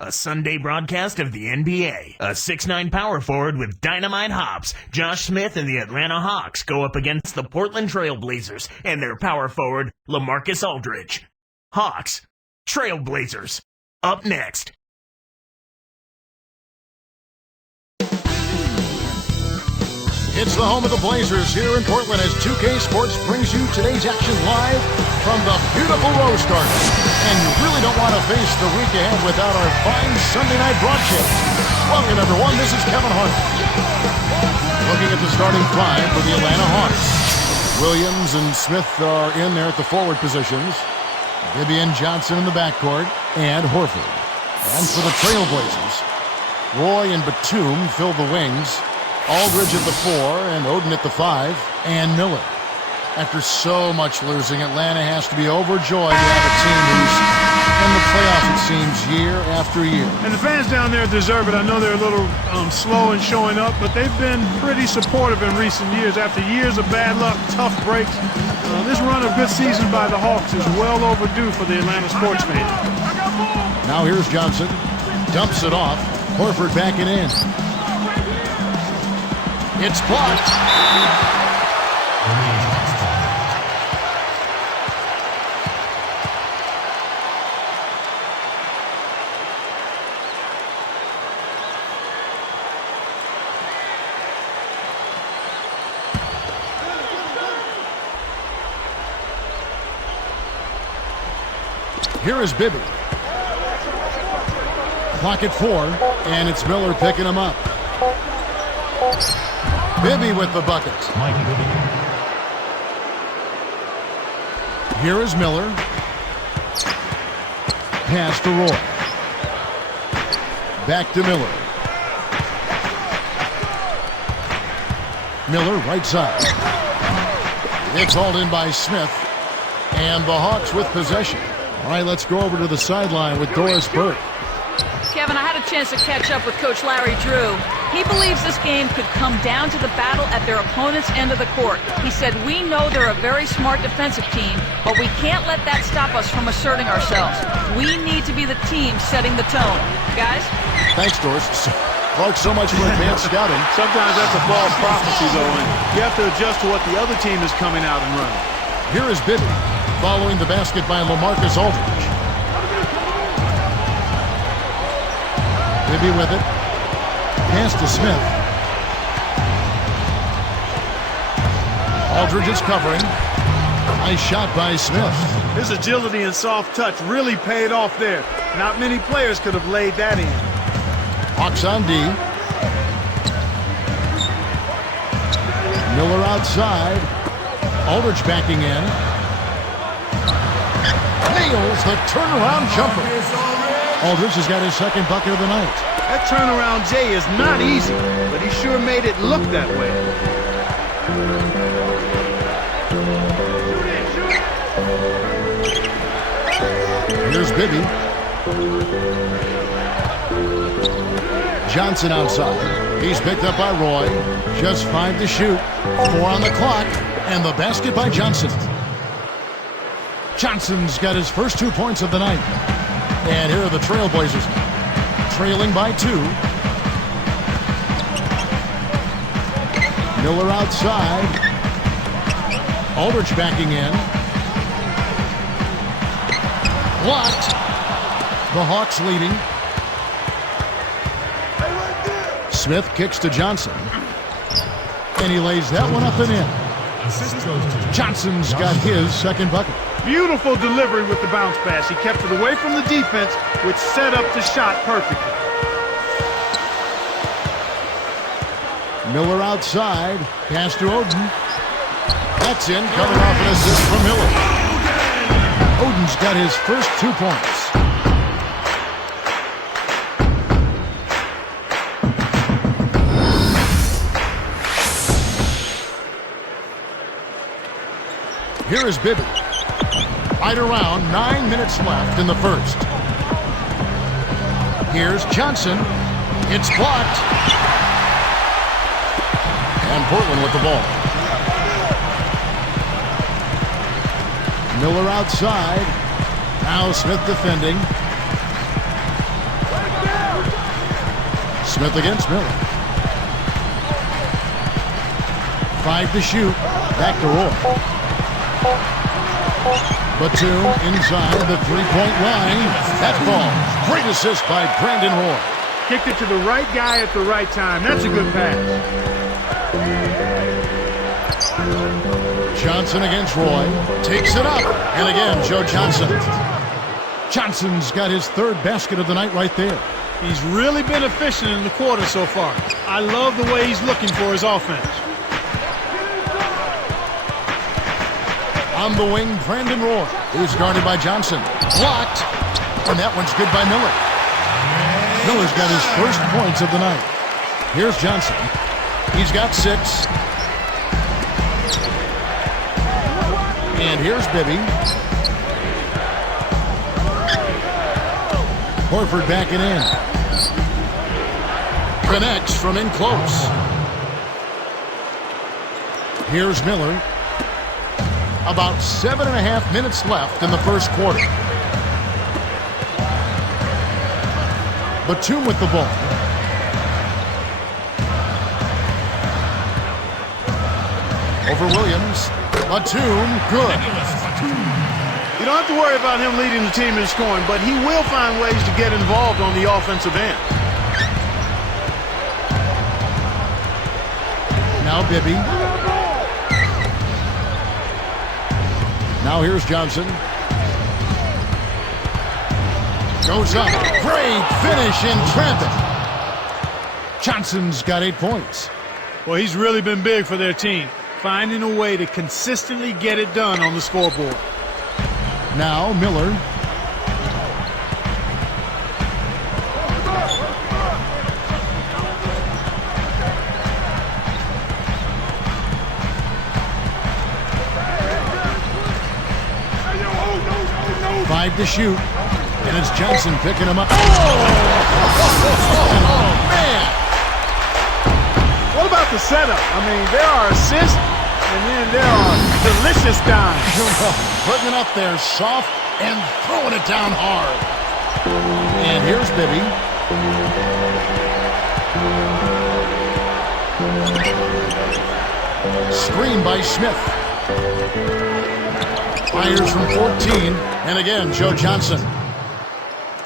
A Sunday broadcast of the NBA. A 6'9" power forward with dynamite hops, Josh Smith and the Atlanta Hawks go up against the Portland Trail Blazers and their power forward, LaMarcus Aldridge. Hawks, Trail Blazers. Up next. It's the home of the Blazers here in Portland as 2K Sports brings you today's action live from the beautiful Rose Garden. And you really don't want to face the week ahead without our fine Sunday night broadcast. Welcome, everyone. This is Kevin Hart. Looking at the starting five for the Atlanta Hawks. Williams and Smith are in there at the forward positions. Bibby and Johnson in the backcourt. And Horford. And for the Trailblazers, Roy and Batum fill the wings. Aldridge at the 4 and Oden at the 5 and Miller. After so much losing, Atlanta has to be overjoyed to have a team who's in the playoffs, it seems, year after year. And the fans down there deserve it. I know they're a little slow in showing up, but they've been pretty supportive in recent years. After years of bad luck, tough breaks, this run of good season by the Hawks is well overdue for the Atlanta sports fans. Now here's Johnson. Dumps it off. Horford backing in. It's blocked. Here is Bibby. Clock at 4, and it's Miller picking him up. Bibby with the bucket. Here is Miller. Pass to Roy. Back to Miller. Miller right side. It's hauled in by Smith. And the Hawks with possession. All right, let's go over to the sideline with Doris Burke. Kevin, I had a chance to catch up with Coach Larry Drew. He believes this game could come down to the battle at their opponent's end of the court. He said, we know they're a very smart defensive team, but we can't let that stop us from asserting ourselves. We need to be the team setting the tone. Guys? Thanks, Doris. Clark, so much for advanced scouting. Sometimes that's a false prophecy, though, and you have to adjust to what the other team is coming out and running. Here is Bibby, following the basket by LaMarcus Aldridge. Bibby with it. Pass to Smith. Aldridge is covering. Nice shot by Smith. His agility and soft touch really paid off there. Not many players could have laid that in. Hawks on D. Miller outside. Aldridge backing in. Nails the turnaround jumper. Aldridge has got his second bucket of the night. That turnaround J is not easy, but he sure made it look that way. Here's Bibby. Johnson outside. He's picked up by Roy. Just 5 to shoot. 4 on the clock. And the basket by Johnson. Johnson's got his first 2 points of the night. And here are the Trailblazers, trailing by 2. Miller outside. Aldridge backing in. Blocked. The Hawks leading. Smith kicks to Johnson. And he lays that one up and in. Johnson's got his second bucket. Beautiful delivery with the bounce pass. He kept it away from the defense, which set up the shot perfectly. Miller outside. Pass to Oden. That's in, coming off an assist from Miller. Oden's got his first 2 points. Here is Bibby. Right around 9 minutes left in the first. Here's Johnson. It's blocked. And Portland with the ball. Miller outside. Now Smith defending. Smith against Miller. 5 to shoot. Back to Roy. Batum inside the three-point line. That ball. Great assist by Brandon Roy. Kicked it to the right guy at the right time. That's a good pass. Johnson against Roy. Takes it up. And again, Joe Johnson. Johnson's got his third basket of the night right there. He's really been efficient in the quarter so far. I love the way he's looking for his offense. On the wing, Brandon Roy. He's guarded by Johnson. Blocked. And that one's good by Miller. Miller's got his first points of the night. Here's Johnson. He's got 6. And here's Bibby. Horford backing in. Connects from in close. Here's Miller. About 7.5 minutes left in the first quarter. Batum with the ball. Over Williams. Batum, good. You don't have to worry about him leading the team in scoring, but he will find ways to get involved on the offensive end. Now Bibby. Now here's Johnson. Goes up. Great finish in traffic. Johnson's got 8 points. Well, he's really been big for their team, finding a way to consistently get it done on the scoreboard. Now Miller. Five to shoot. And it's Johnson picking him up. Oh, man! What about the setup? I mean, there are assists, and then there are delicious dimes. Putting it up there soft and throwing it down hard. And here's Bibby. Screen by Smith. Fires from 14. And again, Joe Johnson.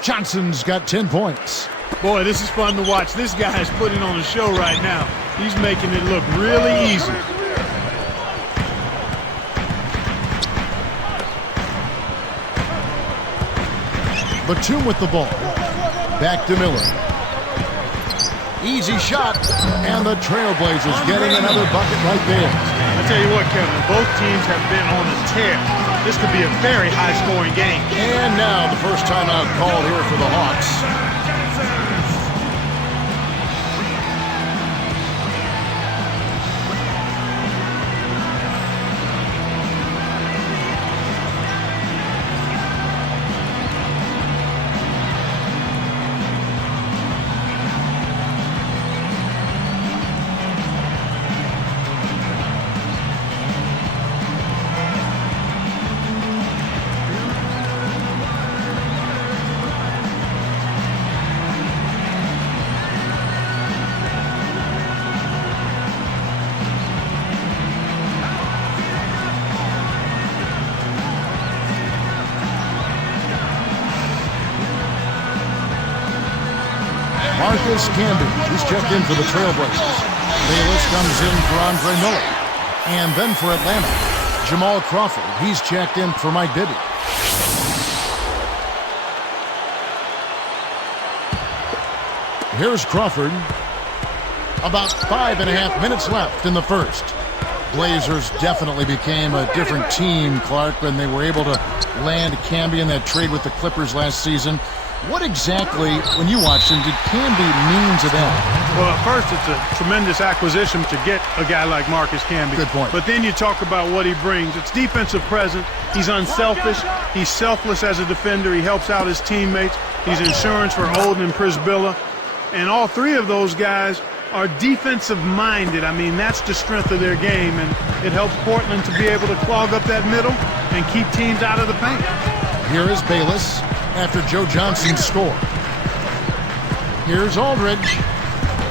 Johnson's got 10 points. Boy, this is fun to watch. This guy is putting on a show right now. He's making it look really easy. Batum with the ball. Back to Miller. Easy shot. And the Trailblazers getting another bucket right there. I tell you what, Kevin, both teams have been on a tear. This could be a very high-scoring game. And now the first timeout called here for the Hawks. Marcus Camby, he's checked in for the Trailblazers. Bayless comes in for Andre Miller. And then for Atlanta, Jamal Crawford, he's checked in for Mike Bibby. Here's Crawford. About 5.5 minutes left in the first. Blazers definitely became a different team, Clark, when they were able to land Camby in that trade with the Clippers last season. What exactly, when you watched him, did Camby mean to them? Well, at first, it's a tremendous acquisition to get a guy like Marcus Camby. Good point. But then you talk about what he brings. It's defensive presence. He's unselfish. He's selfless as a defender. He helps out his teammates. He's insurance for Olden and Prisbilla. And all three of those guys are defensive-minded. I mean, that's the strength of their game, and it helps Portland to be able to clog up that middle and keep teams out of the paint. Here is Bayless after Joe Johnson's score. Here's Aldridge.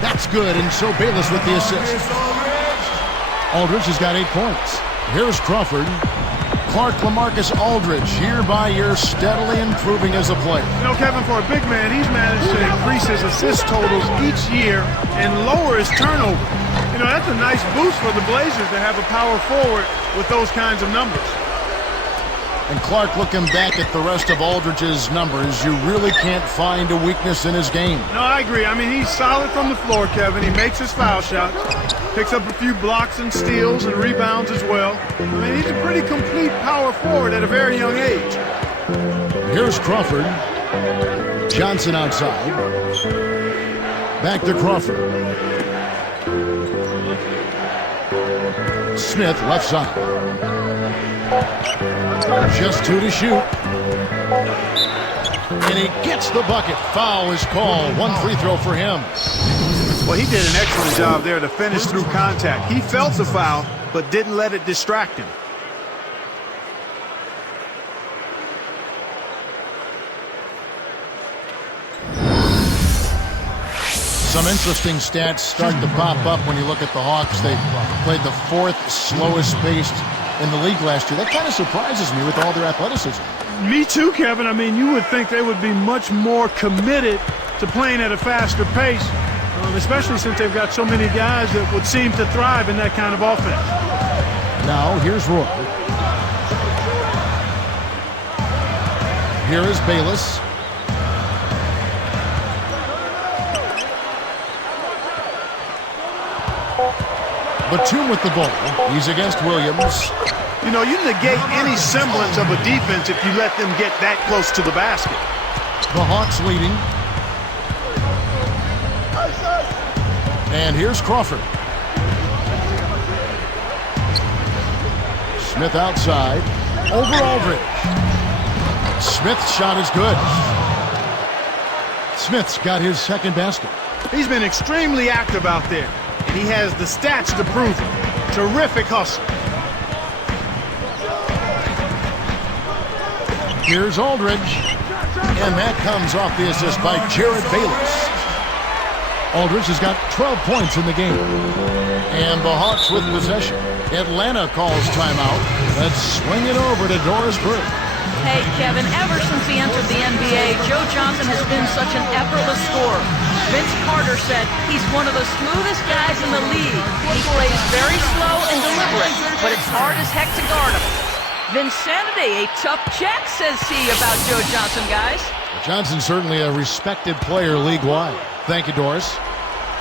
That's good, and so Bayless with the assist. Aldridge has got 8 points. Here's Crawford. Clark LaMarcus Aldridge, year by year, steadily improving as a player. You know, Kevin, for a big man, he's managed to increase his assist totals each year and lower his turnover. You know, that's a nice boost for the Blazers to have a power forward with those kinds of numbers. And Clark, looking back at the rest of Aldridge's numbers, you really can't find a weakness in his game. No, I agree. I mean, he's solid from the floor, Kevin. He makes his foul shots, picks up a few blocks and steals and rebounds as well. I mean, he's a pretty complete power forward at a very young age. Here's Crawford. Johnson outside. Back to Crawford. Smith left side. Just 2 to shoot. And he gets the bucket. Foul is called. 1 free throw for him. Well, he did an excellent job there to finish through contact. He felt the foul, but didn't let it distract him. Some interesting stats start to pop up when you look at the Hawks. They played the 4th slowest paced in the league last year. That kind of surprises me with all their athleticism. Me too, Kevin. I mean, you would think they would be much more committed to playing at a faster pace, especially since they've got so many guys that would seem to thrive in that kind of offense. Now, here's Roy. Here is Bayless. Batum with the ball. He's against Williams. You know, you negate any semblance of a defense if you let them get that close to the basket. The Hawks leading. And here's Crawford. Smith outside. Over Aldridge. Smith's shot is good. Smith's got his 2nd basket. He's been extremely active out there, and he has the stats to prove it. Terrific hustle. Here's Aldridge. And that comes off the assist by Jared Bayless. Aldridge has got 12 points in the game. And the Hawks with possession. Atlanta calls timeout. Let's swing it over to Doris Burke. Hey, Kevin, ever since he entered the NBA, Joe Johnson has been such an effortless scorer. Vince Carter said he's one of the smoothest guys in the league. He plays very slow and deliberate, but it's hard as heck to guard him. Vincenity, a tough check, says he about Joe Johnson, guys. Johnson's certainly a respected player league-wide. Thank you, Doris.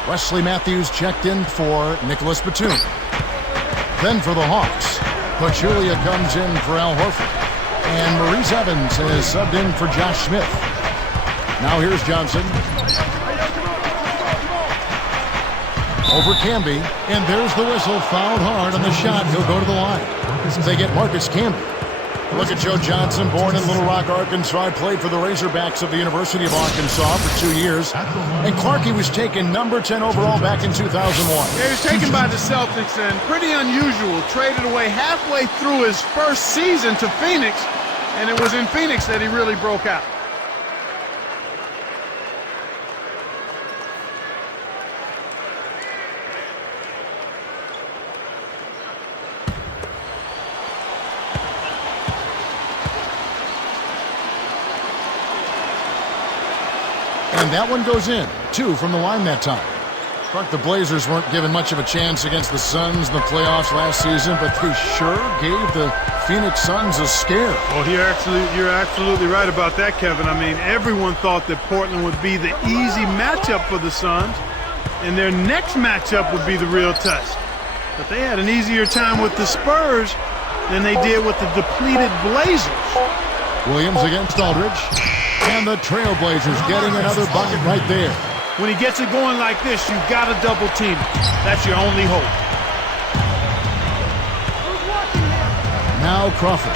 Wesley Matthews checked in for Nicholas Batum. Then for the Hawks, Pachulia comes in for Al Horford. And Maurice Evans has subbed in for Josh Smith. Now here's Johnson. Over Camby. And there's the whistle. Fouled hard on the shot. He'll go to the line. They get Marcus Camby. Look at Joe Johnson, born in Little Rock, Arkansas. Played for the Razorbacks of the University of Arkansas for 2 years. And Clarkie was taken number 10 overall back in 2001. Yeah, he was taken by the Celtics, and pretty unusual. Traded away halfway through his first season to Phoenix, and it was in Phoenix that he really broke out. And that one goes in. 2 from the line that time. Clark, the Blazers weren't given much of a chance against the Suns in the playoffs last season, but they sure gave the Phoenix Suns a scare. Well, you're absolutely right about that, Kevin. I mean, everyone thought that Portland would be the easy matchup for the Suns, and their next matchup would be the real test. But they had an easier time with the Spurs than they did with the depleted Blazers. Williams against Aldridge. And the Trailblazers getting another bucket right there. When he gets it going like this, you've got to double team him. That's your only hope. Now Crawford.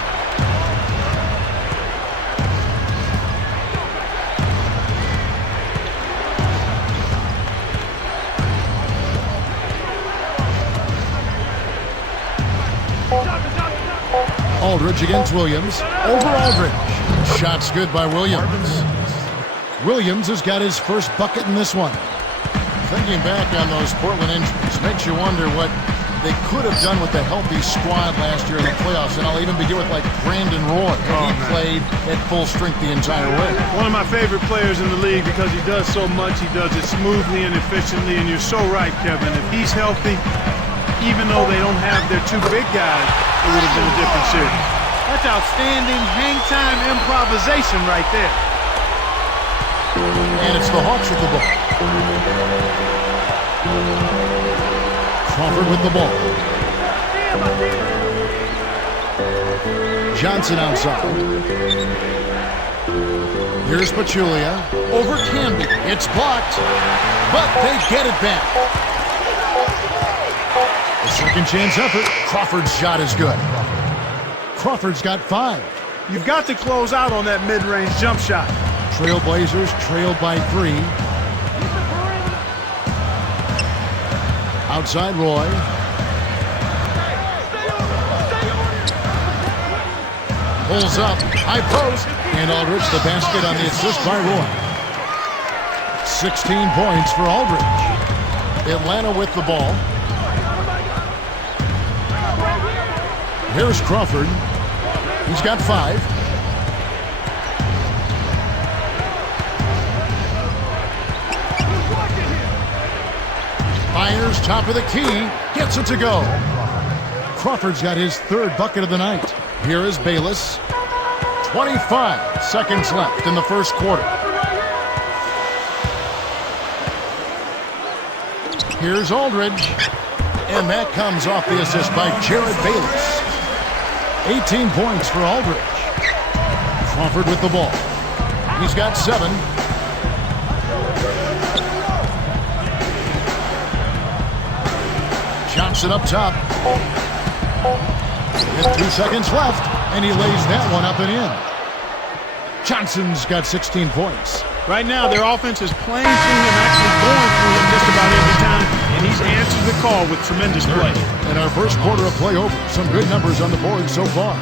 Aldridge against Williams. Over Aldridge. Shot's good by Williams. Williams has got his first bucket in this one. Thinking back on those Portland injuries makes you wonder what they could have done with the healthy squad last year in the playoffs. And I'll even begin with like Brandon Roy. He played at full strength the entire way. One of my favorite players in the league because he does so much. He does it smoothly and efficiently. And you're so right, Kevin. If he's healthy, even though they don't have their two big guys, it would have been a different series. That's outstanding hang-time improvisation right there. And it's the Hawks with the ball. Crawford with the ball. Johnson outside. Here's Pachulia. Over Canby. It's blocked, but they get it back. The second chance effort. Crawford's shot is good. Crawford's got 5. You've got to close out on that mid-range jump shot. Trailblazers trailed by 3. Outside Roy. Pulls up. High post. And Aldridge the basket on the assist by Roy. 16 points for Aldridge. Atlanta with the ball. Here's Crawford. He's got 5. Myers, top of the key, gets it to go. Crawford's got his 3rd bucket of the night. Here is Bayless. 25 seconds left in the first quarter. Here's Aldridge. And that comes off the assist by Jared Bayless. 18 points for Aldridge. Crawford with the ball. He's got 7. Johnson up top. With 2 seconds left, and he lays that one up and in. Johnson's got 16 points. Right now, their offense is playing through him, actually going through him just about every time, and he's answered the call with tremendous play. And our first quarter of play over. Some good numbers on the board so far.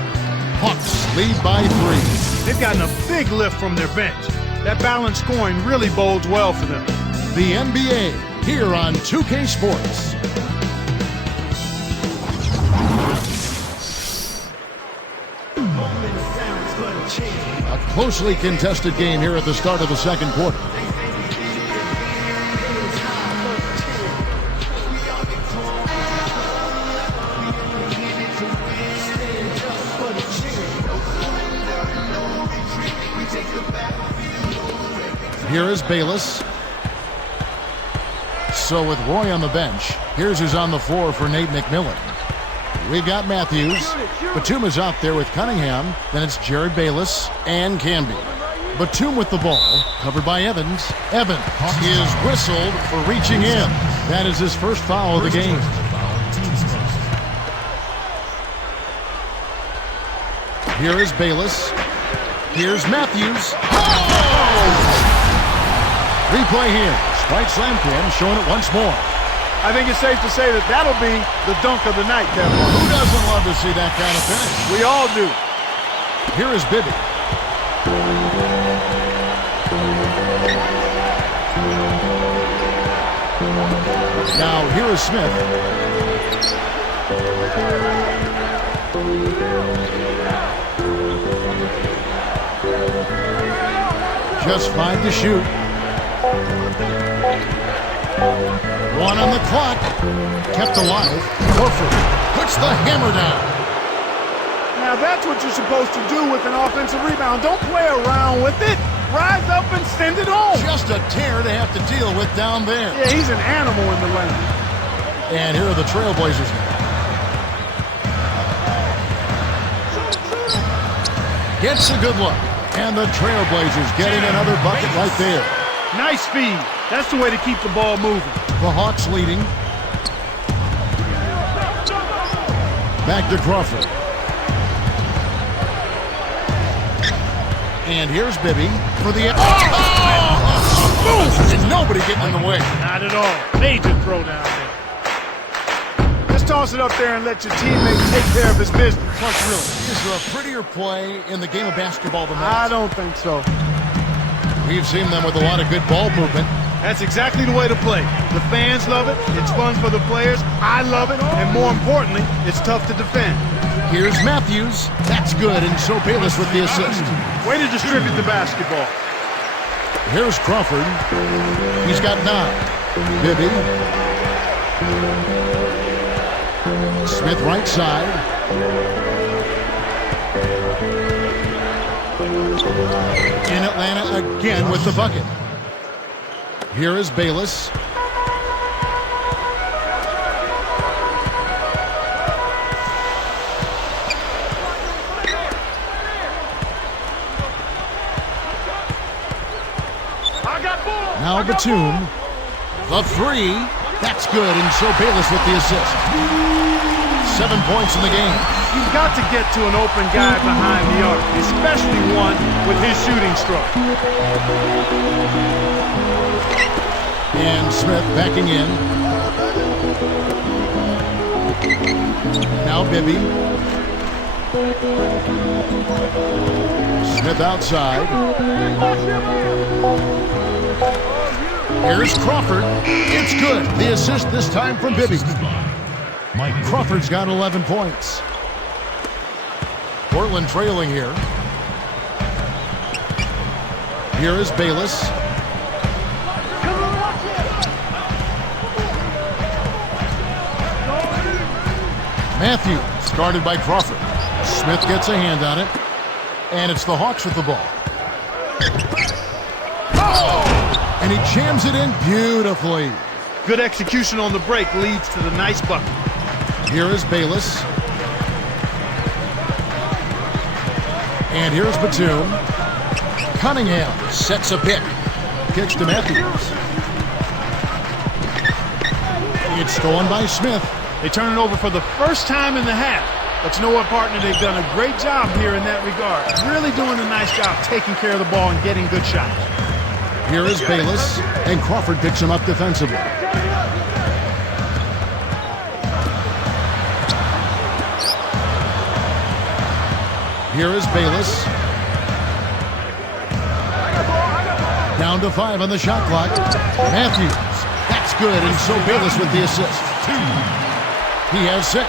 Hawks lead by 3. They've gotten a big lift from their bench. That balanced scoring really bodes well for them. The NBA here on 2K Sports. A closely contested game here at the start of the second quarter. Here is Bayless. So with Roy on the bench, here's who's on the floor for Nate McMillan. We got Matthews. Batum is out there with Cunningham. Then it's Jared Bayless and Canby. Batum with the ball, covered by Evans. Evans is whistled for reaching in. That is his first foul of the game. Here is Bayless. Here's Matthews. Oh! Replay here. Spike Slam Cam showing it once more. I think it's safe to say that that'll be the dunk of the night, Kevin. Who doesn't love to see that kind of finish? We all do. Here is Bibby. Now here is Smith. Just 5 to shoot. 1 on the clock. Kept alive. Horford puts the hammer down. Now that's what you're supposed to do with an offensive rebound. Don't play around with it. Rise up and send it home. Just a tear to have to deal with down there. Yeah, he's an animal in the lane. And here are the Trailblazers now. Gets a good look. And the Trailblazers getting another bucket right there. Nice speed. That's the way to keep the ball moving. The Hawks leading. Back to Crawford. And here's Bibby for the... Oh! And nobody getting in the way. Not at all. Major throw down there. Just toss it up there and let your teammate take care of his business. Plus, really, is there a prettier play in the game of basketball than that? I don't think so. We've seen them with a lot of good ball movement. That's exactly the way to play. The fans love it. It's fun for the players. I love it. And more importantly, it's tough to defend. Here's Matthews. That's good, and so Bayless with the assist. Way to distribute the basketball. Here's Crawford. He's got 9. Bibby. Smith right side. In Atlanta again with the bucket. Here is Bayless. Now Batum. The 3. That's good, and so Bayless with the assist. 7 points in the game. You've got to get to an open guy behind the arc, especially one with his shooting stroke. And Smith backing in. Now Bibby. Smith outside. Here's Crawford. It's good. The assist this time from Bibby. Crawford's got 11 points. Portland trailing here. Here is Bayless. Matthews, guarded by Crawford. Smith gets a hand on it. And it's the Hawks with the ball. Oh! And he jams it in beautifully. Good execution on the break leads to the nice bucket. Here is Bayless. And here's Batum. Cunningham sets a pick. Kicks to Matthews. It's stolen by Smith. They turn it over for the first time in the half. But you know what, partner? They've done a great job here in that regard. Really doing a nice job taking care of the ball and getting good shots. Here is Bayless, and Crawford picks him up defensively. Here is Bayless. Down to 5 on the shot clock. Matthews. That's good, and so Bayless with the assist. He has 6.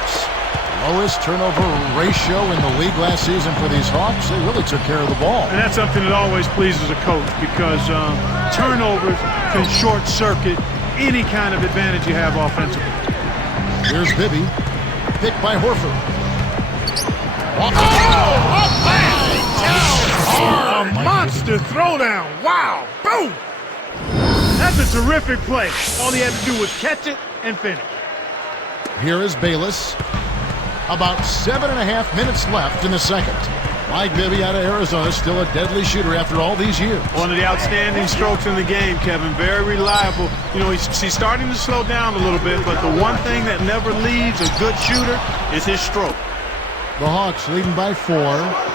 Lowest turnover ratio in the league last season for these Hawks. They really took care of the ball. And that's something that always pleases a coach because turnovers can short-circuit any kind of advantage you have offensively. Here's Bibby. Picked by Horford. A monster throwdown. Wow. Boom. That's a terrific play. All he had to do was catch it and finish. Here is Bayless. About 7.5 minutes left in the second. Mike Bibby out of Arizona, still a deadly shooter after all these years. One of the outstanding strokes in the game, Kevin. Very reliable. You know, he's starting to slow down a little bit, but the one thing that never leaves a good shooter is his stroke. The Hawks leading by 4.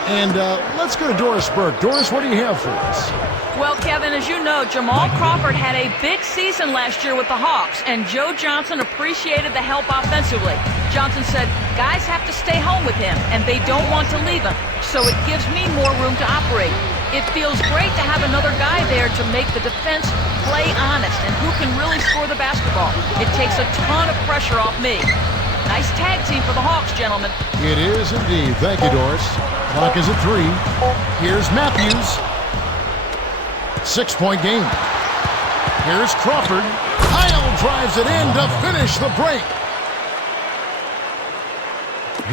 And let's go to Doris Burke. Doris, what do you have for us? Well, Kevin, as you know, Jamal Crawford had a big season last year with the Hawks, and Joe Johnson appreciated the help offensively. Johnson said, guys have to stay home with him, and they don't want to leave him, so it gives me more room to operate. It feels great to have another guy there to make the defense play honest and who can really score the basketball. It takes a ton of pressure off me. Nice tag team for the Hawks, gentlemen. It is indeed. Thank you, Doris. Clock is at 3. Here's Matthews. 6-point game. Here's Crawford. Kyle drives it in to finish the break.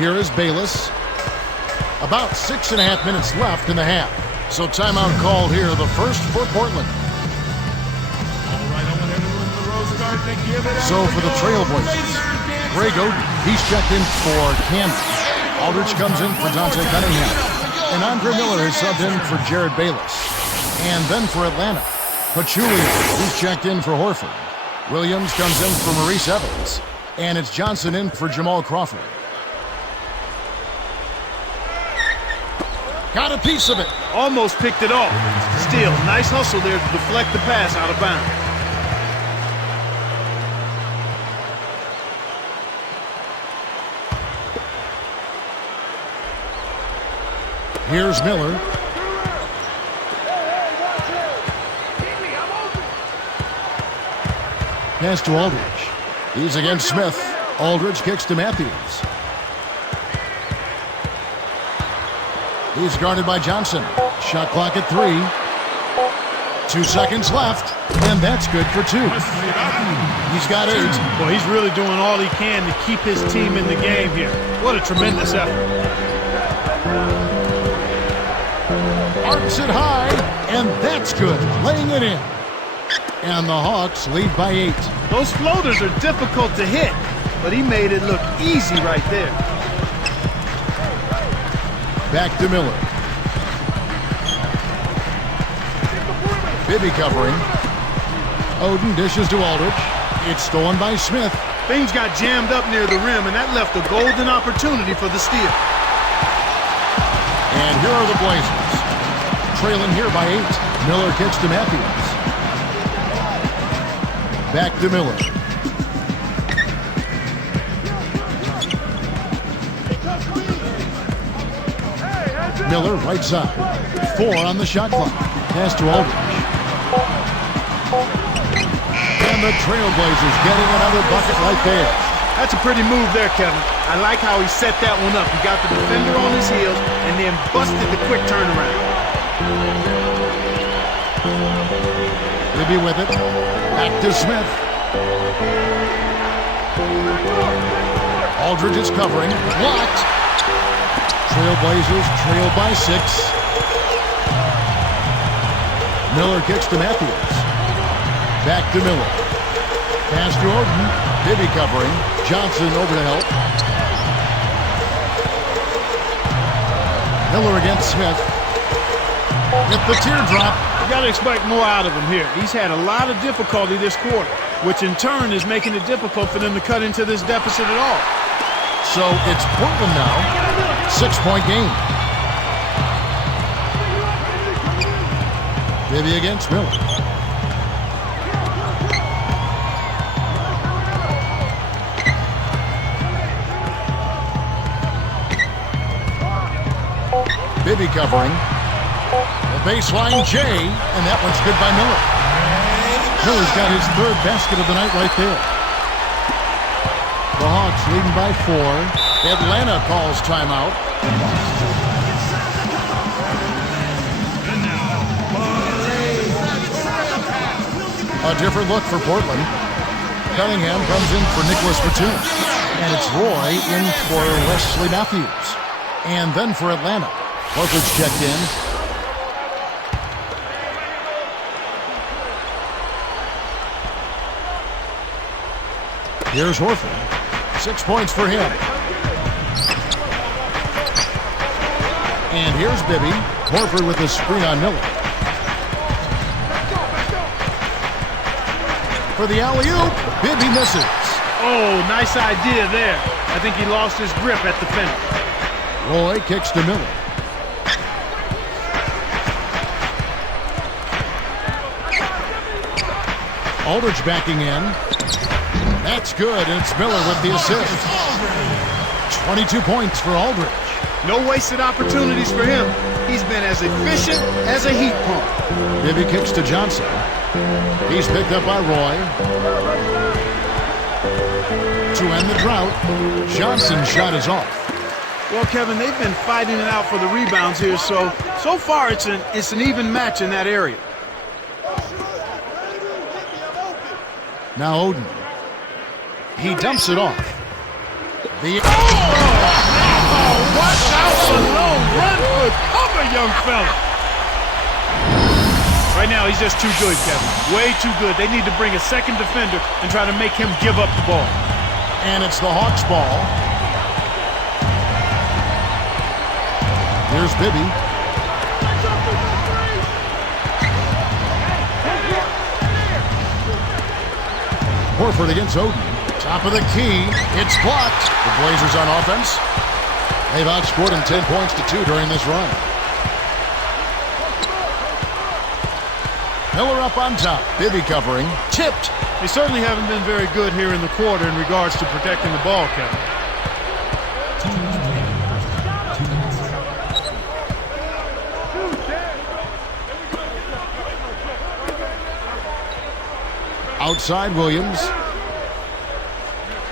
Here is Bayless. About 6.5 minutes left in the half. So timeout called here, the first for Portland. So for the Trailblazers, Greg Oden, he's checked in for Camden. Aldridge comes in for Dante Cunningham. And Andre Miller is subbed in for Jared Bayless. And then for Atlanta, Pachulia, he's checked in for Horford. Williams comes in for Maurice Evans. And it's Johnson in for Jamal Crawford. Got a piece of it. Almost picked it off. Still, nice hustle there to deflect the pass out of bounds. Here's Miller. Pass to Aldridge. He's against Smith. Aldridge kicks to Matthews. He's guarded by Johnson. Shot clock at 3. 2 seconds left, and that's good for 2. He's got 8. Well, he's really doing all he can to keep his team in the game here. What a tremendous effort. Arcs it high, and that's good. Laying it in. And the Hawks lead by 8. Those floaters are difficult to hit, but he made it look easy right there. Back to Miller. Bibby covering. Oden dishes to Aldridge. It's stolen by Smith. Things got jammed up near the rim, and that left a golden opportunity for the steal. And here are the Blazers. Trailing here by 8. Miller kicks to Matthews. Back to Miller. Miller, right side. 4 on the shot clock. Pass to Aldridge. And the Trailblazers getting another bucket right there. That's a pretty move there, Kevin. I like how he set that one up. He got the defender on his heels and then busted the quick turnaround. Bibby with it. Back to Smith. Aldridge is covering. Blocked. Trailblazers trail by 6. Miller kicks to Matthews. Back to Miller. Pass to Oden. Bibby covering. Johnson over to help. Miller against Smith. With the teardrop. You got to expect more out of him here. He's had a lot of difficulty this quarter, which in turn is making it difficult for them to cut into this deficit at all. So it's Portland now. 6-point game. Bibby against Miller. Bibby covering. The baseline J, and that one's good by Miller. Miller's got his 3rd basket of the night right there. The Hawks leading by 4. Atlanta calls timeout. A different look for Portland. Cunningham comes in for Nicholas Batum. And it's Roy in for Wesley Matthews. And then for Atlanta, Horford's checked in. Here's Horford. 6 points for him. And here's Bibby. Horford with the screen on Miller. For the alley-oop, Bibby misses. Oh, nice idea there. I think he lost his grip at the finish. Roy kicks to Miller. Aldridge backing in. That's good, and it's Miller with the assist. 22 points for Aldridge. No wasted opportunities for him. He's been as efficient as a heat pump. Bibby kicks to Johnson. He's picked up by Roy. To end the drought, Johnson's shot is off. Well, Kevin, they've been fighting it out for the rebounds here, so far it's an even match in that area. Now Oden. He dumps it off. Watch out below. Run for cover, young fella. Right now, he's just too good, Kevin. Way too good. They need to bring a second defender and try to make him give up the ball. And it's the Hawks' ball. Here's Bibby. Horford against Oden. Top of the key. It's blocked. The Blazers on offense. They've outscored him 10 points to 2 during this run. Miller up on top. Bibby covering. Tipped. They certainly haven't been very good here in the quarter in regards to protecting the ball, Kevin. Outside Williams.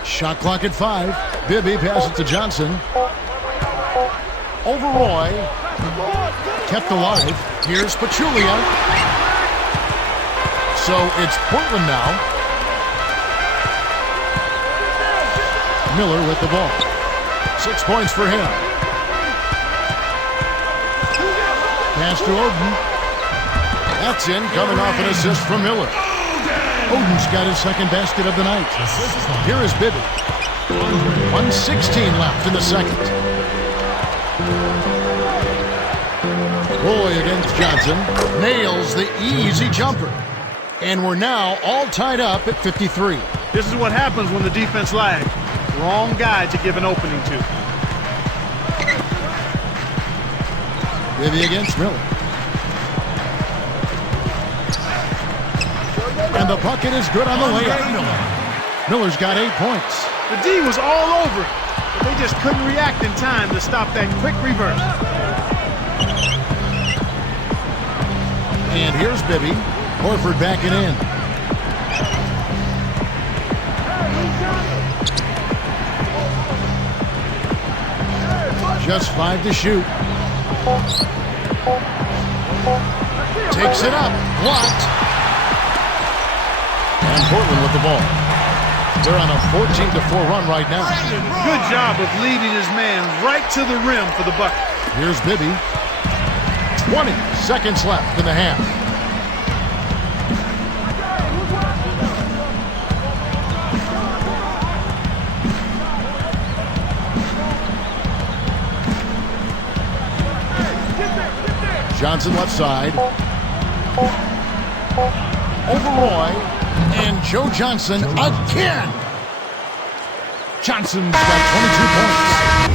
Shot clock at 5. Bibby passes to Johnson. Over Roy. Kept alive. Here's Pachulia. So it's Portland now. Miller with the ball. 6 points for him. Pass to Oden. That's in, coming off an assist from Miller. Oden's got his second basket of the night. Here is Bibby. 1:16 left in the second. Roy against Johnson. Nails the easy jumper. And we're now all tied up at 53. This is what happens when the defense lags. Wrong guy to give an opening to. Bibby against Miller. And the bucket is good on the layup. Miller's got 8 points. The D was all over it, but they just couldn't react in time to stop that quick reverse. And here's Bibby. Horford backing in. Just 5 to shoot. Takes it up. Blocked. And Portland with the ball. They're on a 14-4 run right now. Good job of leading his man right to the rim for the bucket. Here's Bibby. 20 seconds left in the half. Johnson left side. Over Roy. And Joe Johnson again. Johnson's got 22 points.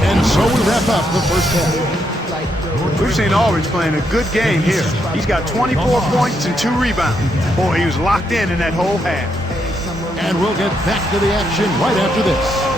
And so we wrap up the first half. We've seen Aldridge playing a good game here. He's got 24 points and 2 rebounds. Boy, he was locked in that whole half. And we'll get back to the action right after this.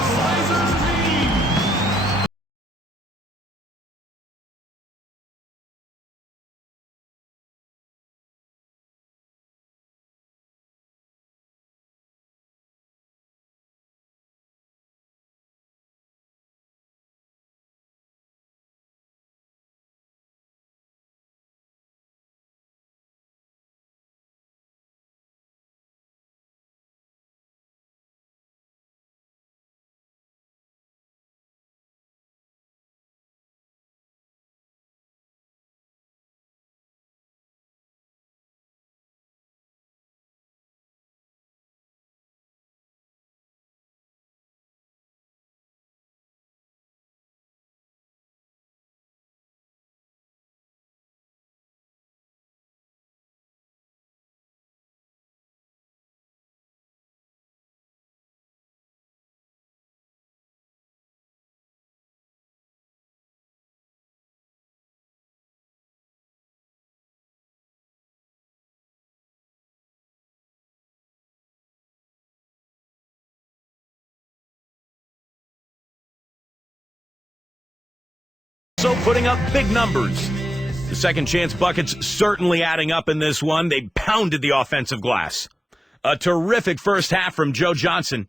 So putting up big numbers. The second chance buckets certainly adding up in this one. They pounded the offensive glass. A terrific first half from Joe Johnson.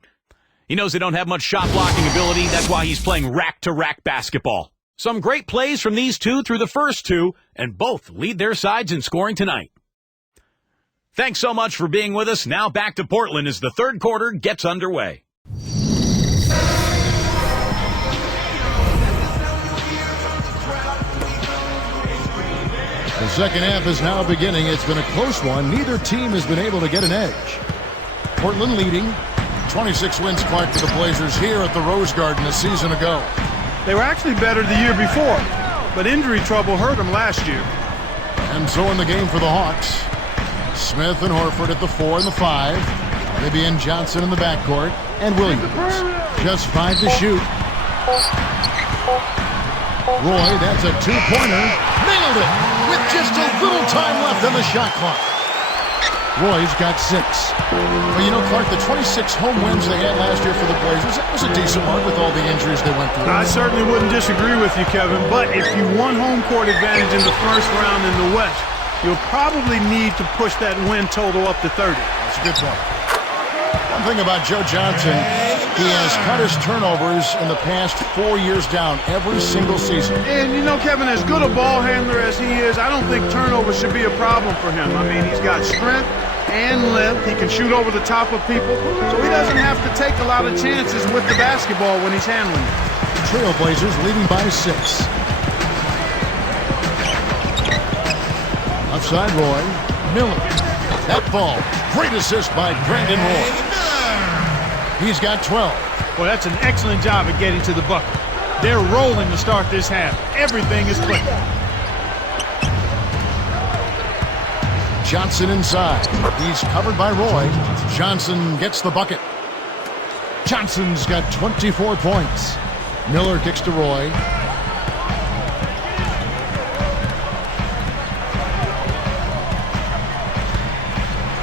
He knows they don't have much shot blocking ability. That's why he's playing rack-to-rack basketball. Some great plays from these two through the first two, and both lead their sides in scoring tonight. Thanks so much for being with us. Now back to Portland as the third quarter gets underway. The second half is now beginning. It's been a close one. Neither team has been able to get an edge. Portland leading. 26 wins, Clark, for the Blazers here at the Rose Garden a season ago. They were actually better the year before, but injury trouble hurt them last year. And so in the game for the Hawks, Smith and Horford at the 4 and the 5. Bibby and Johnson in the backcourt. And Williams. Just 5 to shoot. Roy, that's a two-pointer. Nailed it with just a little time left on the shot clock. Roy's got 6. Well, you know, Clark, the 26 home wins they had last year for the Blazers, that was a decent mark with all the injuries they went through. I certainly wouldn't disagree with you, Kevin, but if you won home court advantage in the first round in the West, you'll probably need to push that win total up to 30. That's a good point. One thing about Joe Johnson, he has cut his turnovers in the past 4 years down every single season. And, you know, Kevin, as good a ball handler as he is, I don't think turnovers should be a problem for him. I mean, he's got strength and length. He can shoot over the top of people, so he doesn't have to take a lot of chances with the basketball when he's handling it. Trailblazers leading by 6. Outside Roy. Miller. That ball. Great assist by Brandon Roy. He's got 12. Well, that's an excellent job at getting to the bucket. They're rolling to start this half. Everything is clicking. Johnson inside. He's covered by Roy. Johnson gets the bucket. Johnson's got 24 points. Miller kicks to Roy.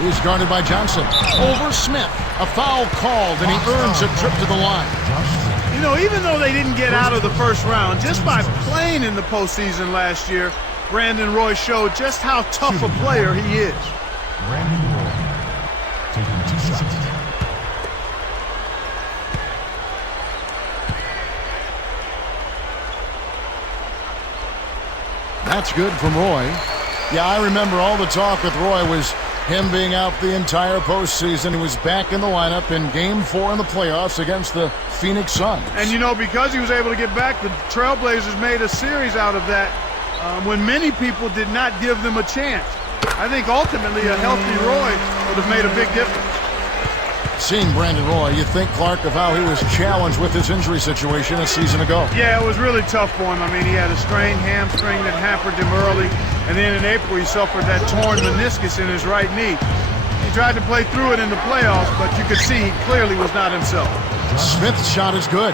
He's guarded by Johnson. Over Smith. A foul called, and he earns a trip to the line. You know, even though they didn't get out of the first round, just by playing in the postseason last year, Brandon Roy showed just how tough a player he is. Brandon Roy taking 2 shots. That's good from Roy. Yeah, I remember all the talk with Roy was him being out the entire postseason. He was back in the lineup in Game 4 in the playoffs against the Phoenix Suns. And, you know, because he was able to get back, the Trailblazers made a series out of that when many people did not give them a chance. I think ultimately a healthy Roy would have made a big difference. Seeing Brandon Roy, you think, Clark, of how he was challenged with his injury situation a season ago. Yeah, it was really tough for him. I mean, he had a strained hamstring that hampered him early, and then in April he suffered that torn meniscus in his right knee. He tried to play through it in the playoffs, but you could see he clearly was not himself. Smith's shot is good.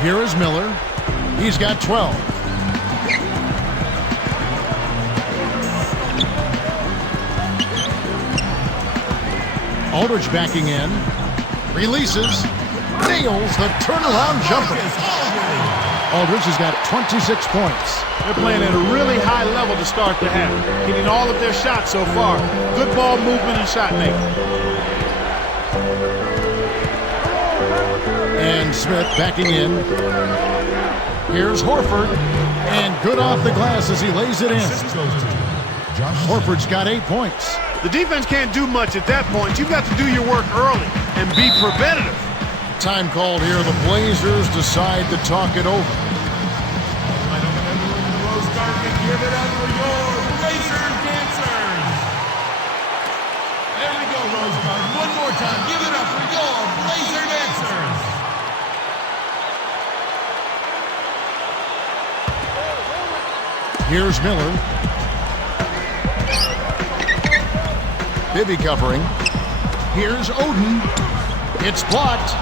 Here is Miller. He's got 12. Aldridge backing in. Releases. Nails the turnaround jumper. Aldridge has got 26 points. They're playing at a really high level to start the half, hitting all of their shots so far. Good ball movement and shot making. And Smith backing in. Here's Horford. And good off the glass as he lays it in. Horford's got 8 points. The defense can't do much at that point. You've got to do your work early and be preventative. Time called here. The Blazers decide to talk it over. Give it up for your Blazer dancers. There we go, Rose Garden. One more time. Give it up for your Blazer dancers. Here's Miller. Bibby covering. Here's Oden. It's blocked.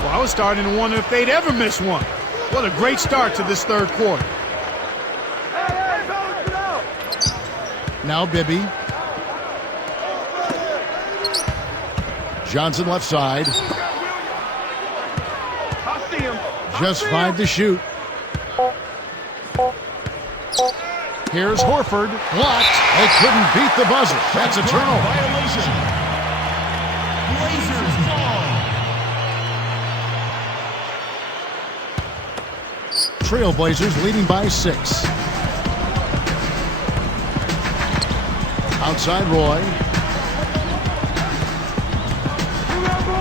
Well, I was starting to wonder if they'd ever miss one. What a great start to this third quarter. Now Bibby. Johnson left side. Just 5 to shoot. Here's Horford. Blocked. They couldn't beat the buzzer. That's a turnover. Violation. Blazers ball. Trailblazers leading by 6. Outside Roy.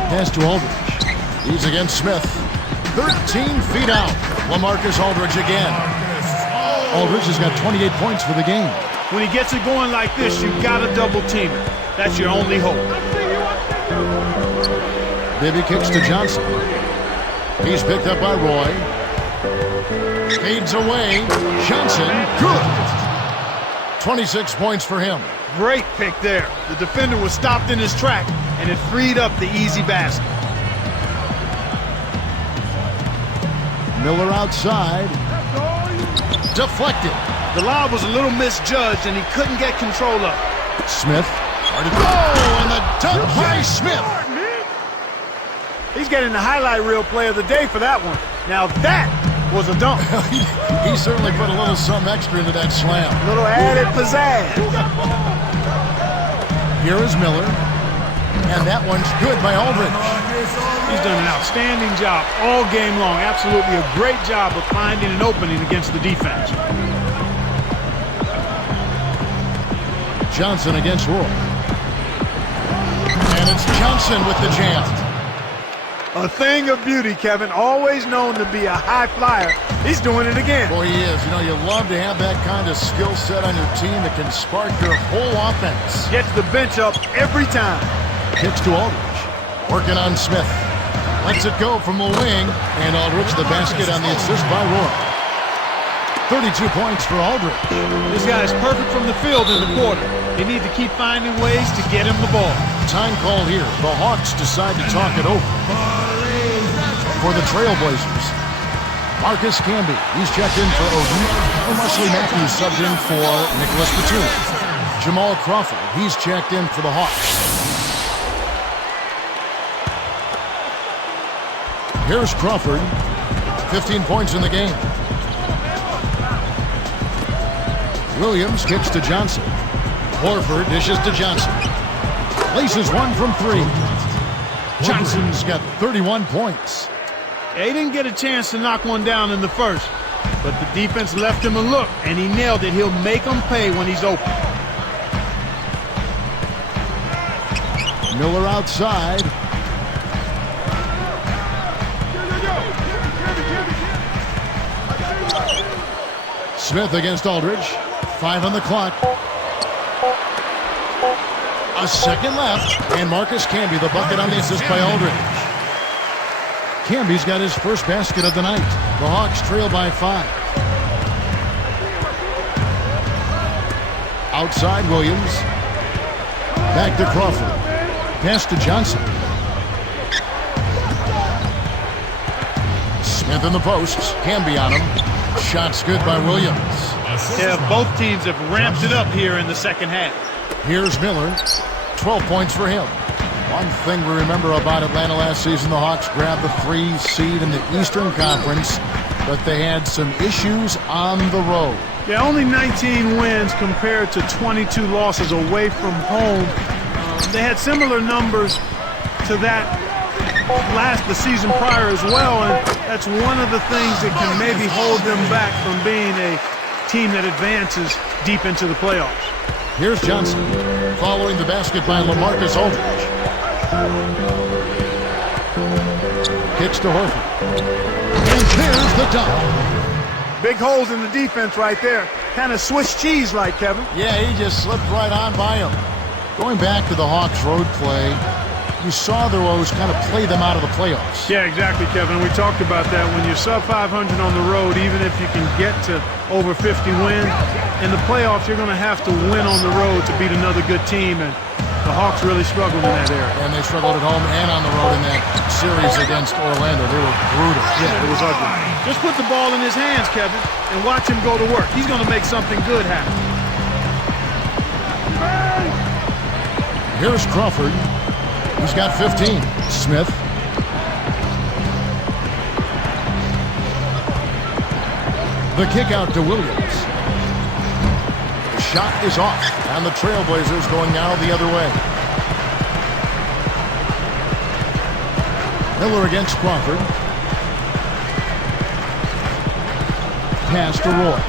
Pass to Aldridge. He's against Smith. 13 feet out. LaMarcus Aldridge again. Aldridge has got 28 points for the game. When he gets it going like this, you've got to double team it. That's your only hope. Bibby kicks to Johnson. He's picked up by Roy. Fades away. Johnson, good. 26 points for him. Great pick there. The defender was stopped in his track, and it freed up the easy basket. Miller outside. Deflected. The lob was a little misjudged, and he couldn't get control of it. Smith. Oh, and the dunk by Smith. He's getting the highlight reel play of the day for that one. Now that was a dunk. He certainly put a little something extra into that slam. Little added pizzazz. Here is Miller. And that one's good by Aldridge. He's done an outstanding job all game long. Absolutely a great job of finding an opening against the defense. Johnson against Roy. And it's Johnson with the jam. A thing of beauty, Kevin. Always known to be a high flyer. He's doing it again. Boy, he is. You know, you love to have that kind of skill set on your team that can spark your whole offense. Gets the bench up every time. Kicks to Aldridge. Working on Smith. Lets it go from the wing. And Aldridge, the basket on the assist by Roy. 32 points for Aldridge. This guy is perfect from the field in the quarter. They need to keep finding ways to get him the ball. Time called here. The Hawks decide to talk it over. For the Trailblazers, Marcus Camby. He's checked in for Odin. Wesley Matthews subbed in for Nicholas Batum. Jamal Crawford. He's checked in for the Hawks. Here's Crawford. 15 points in the game. Williams kicks to Johnson. Horford dishes to Johnson. Laces one from three. Johnson's got 31 points. Yeah, he didn't get a chance to knock one down in the first, but the defense left him a look, and he nailed it. He'll make them pay when he's open. Miller outside. Smith against Aldridge. 5 on the clock. A second left, and Marcus Camby, the bucket on the assist by Aldridge. Camby's got his first basket of the night. The Hawks trail by 5. Outside Williams. Back to Crawford. Pass to Johnson. Smith in the posts. Camby on him. Shot's good by Williams. Yeah, both teams have ramped it up here in the second half. Here's Miller. 12 points for him. One thing we remember about Atlanta last season, the Hawks grabbed the 3 seed in the Eastern Conference, but they had some issues on the road. Yeah, only 19 wins compared to 22 losses away from home. They had similar numbers to that the season prior as well, and that's one of the things that can maybe hold them back from being a team that advances deep into the playoffs. Here's Johnson, following the basket by LaMarcus Aldridge. Kicks to Horford. And there's the dunk. Big holes in the defense right there. Kind of Swiss cheese-like, Kevin. Yeah, he just slipped right on by him. Going back to the Hawks road play, you saw the Rose kind of play them out of the playoffs. Yeah, exactly, Kevin. We talked about that. When you're sub 500 on the road, even if you can get to over 50 wins, in the playoffs, you're going to have to win on the road to beat another good team, and the Hawks really struggled in that area. And they struggled at home and on the road in that series against Orlando. They were brutal. Yeah, it was ugly. Just put the ball in his hands, Kevin, and watch him go to work. He's going to make something good happen. Here's Crawford. He's got 15. Smith. The kick out to Williams. The shot is off, and the Trailblazers going now the other way. Miller against Crawford. Pass to Roy.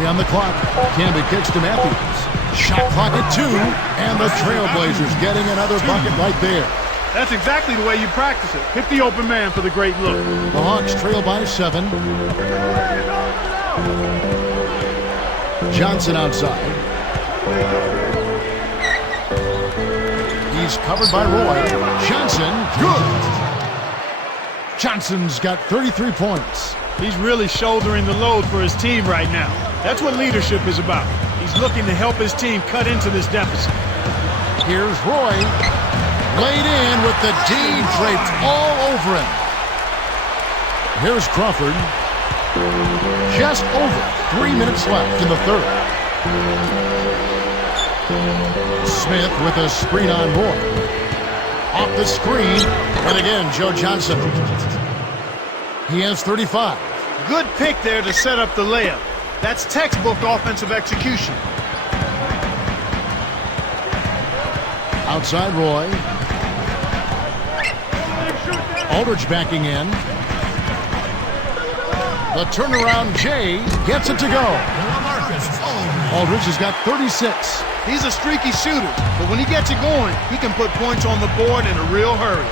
On the clock, Camby kicks to Matthews. Shot clock at 2, and the Trailblazers getting another bucket right there. That's exactly the way you practice it. Hit the open man for the great look. The Hawks trail by 7. Johnson outside. He's covered by Roy. Johnson, good. Johnson's got 33 points. He's really shouldering the load for his team right now. That's what leadership is about. He's looking to help his team cut into this deficit. Here's Roy. Laid in with the D draped all over him. Here's Crawford. Just over 3 minutes left in the third. Smith with a screen on Roy. Off the screen. And again, Joe Johnson. He has 35. Good pick there to set up the layup. That's textbook offensive execution. Outside Roy. Aldridge backing in. The turnaround Jay gets it to go. Aldridge has got 36. He's a streaky shooter, but when he gets it going, he can put points on the board in a real hurry.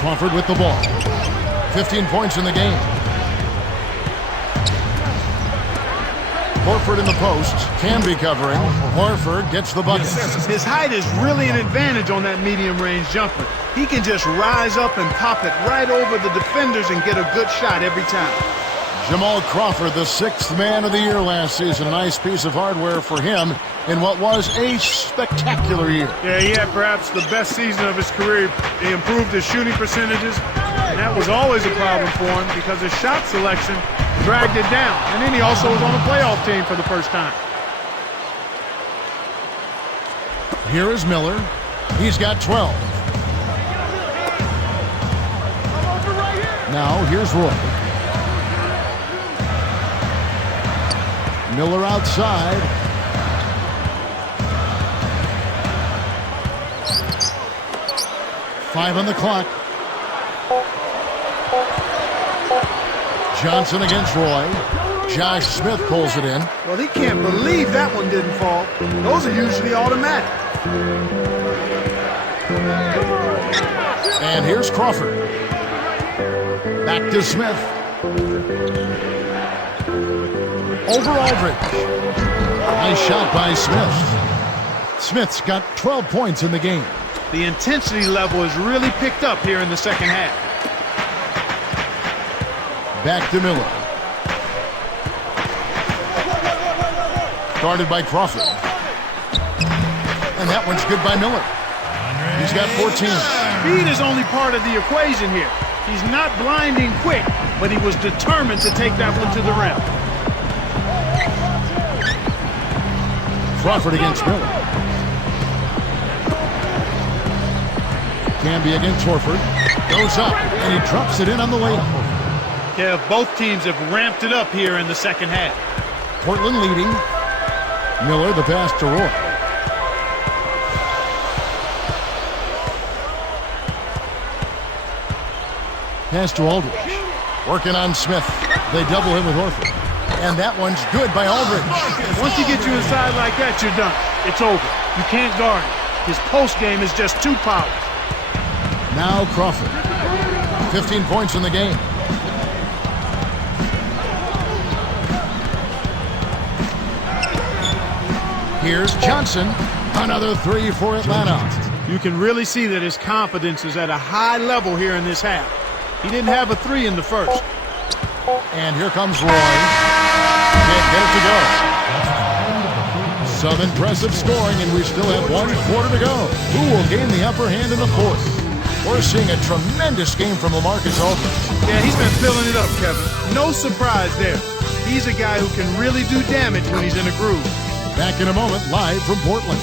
Crawford with the ball. 15 points in the game. Horford in the post. Can be covering. Horford gets the bucket. His height is really an advantage on that medium-range jumper. He can just rise up and pop it right over the defenders and get a good shot every time. Jamal Crawford, the 6th man of the year last season. A nice piece of hardware for him in what was a spectacular year. Yeah, he had perhaps the best season of his career. He improved his shooting percentages, and that was always a problem for him because his shot selection dragged it down. And then he also was on a playoff team for the first time. Here is Miller. He's got 12. Now here's Roy. Miller outside. Five on the clock. Johnson against Roy. Josh Smith pulls it in. Well, he can't believe that one didn't fall. Those are usually automatic. And here's Crawford. Back to Smith. Over Aldridge. Nice shot by Smith. Smith's got 12 points in the game. The intensity level is really picked up here in the second half. Back to Miller. Guarded by Crawford. And that one's good by Miller. He's got 14. Speed is only part of the equation here. He's not blinding quick, but he was determined to take that one to the rim. Crawford against Miller. Camby against Horford. Goes up, and he drops it in on the layup. Yeah, both teams have ramped it up here in the second half. Portland leading. Miller, the pass to Roy. Pass to Aldridge. Working on Smith. They double him with Horford. And that one's good by Aldridge. Once he gets you inside like that, you're done. It's over. You can't guard it. His post game is just too powerful. Now Crawford. 15 points in the game. Here's Johnson. Another three for Atlanta. You can really see that his confidence is at a high level here in this half. He didn't have a three in the first. And here comes Roy. Can't get it to go. Some impressive scoring, and we still have 1 quarter to go. Who will gain the upper hand in the fourth? We're seeing a tremendous game from LaMarcus Aldridge. Yeah, he's been filling it up, Kevin. No surprise there. He's a guy who can really do damage when he's in a groove. Back in a moment, live from Portland.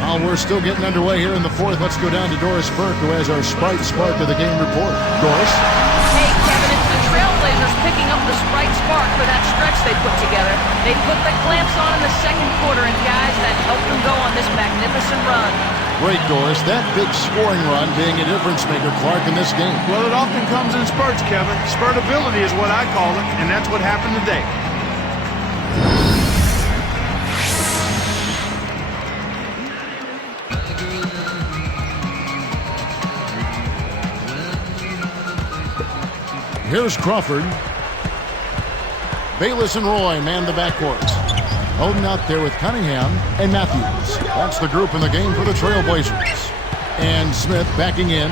While we're still getting underway here in the fourth, let's go down to Doris Burke, who has our Sprite Spark of the Game report. Doris? Hey, Kevin, it's the Trailblazers picking up the Sprite Spark for that stretch they put together. They put the clamps on in the second quarter, and guys, that helped them go on this magnificent run. Great, Doris. That big scoring run being a difference maker, Clark, in this game. Well, it often comes in spurts, Kevin. Spurtability is what I call it, and that's what happened today. Here's Crawford. Bayless and Roy man the backcourt. Holding out there with Cunningham and Matthews. That's the group in the game for the Trailblazers. And Smith backing in.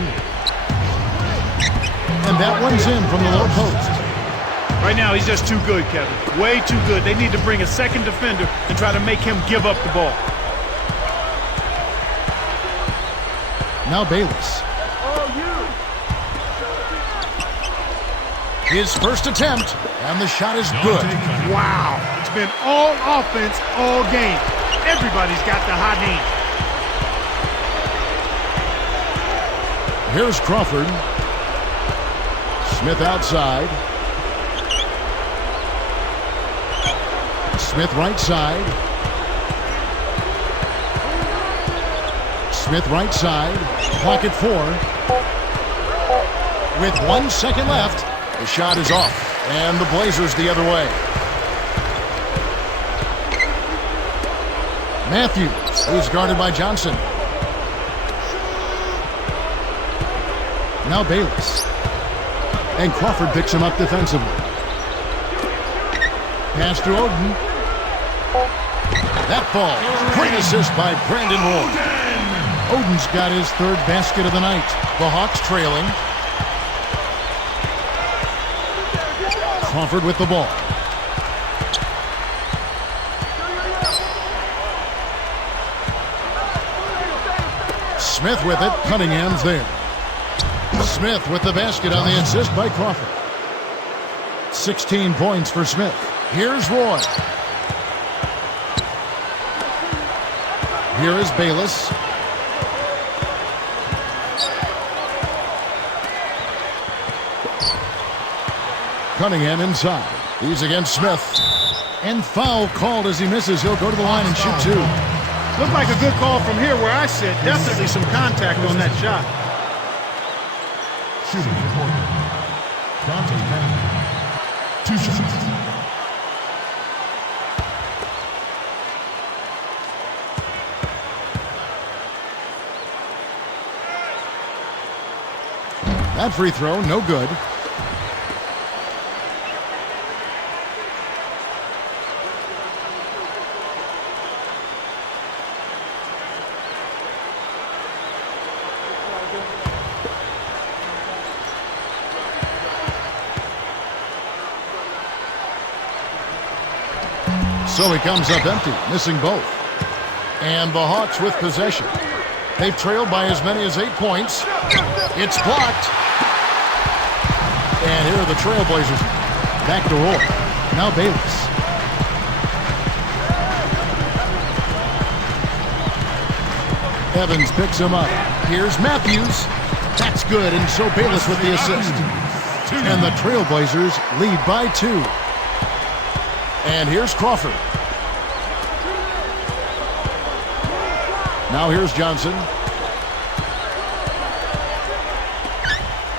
And that one's in from the low post. Right now, he's just too good, Kevin. Way too good. They need to bring a second defender and try to make him give up the ball. Now Bayless. His first attempt, and the shot is good. Wow. It's been all offense all game. Everybody's got the hot hand. Here's Crawford. Smith outside. Smith right side. Smith right side. Clock at 4. With 1 second left, the shot is off. And the Blazers the other way. Matthews is guarded by Johnson. Now Bayless. And Crawford picks him up defensively. Pass to Oden. That ball. Great assist by Brandon Roy. Oden's got his 3rd basket of the night. The Hawks trailing. Crawford with the ball. Smith with it. Cunningham's there. Smith with the basket on the assist by Crawford. 16 points for Smith. Here's Roy. Here is Bayless. Cunningham inside. He's against Smith. And foul called as he misses. He'll go to the line and shoot 2. Looked like a good call from here where I sit. Definitely some contact on that shot. Shooting for Portland. Dante Cunningham. 2 shots. That free throw, no good. So he comes up empty, missing both. And the Hawks with possession. They've trailed by as many as 8 points. It's blocked. And here are the Trailblazers. Back to Roy. Now Bayless. Evans picks him up. Here's Matthews. That's good, and so Bayless with the assist. And the Trailblazers lead by 2. And here's Crawford. Now here's Johnson.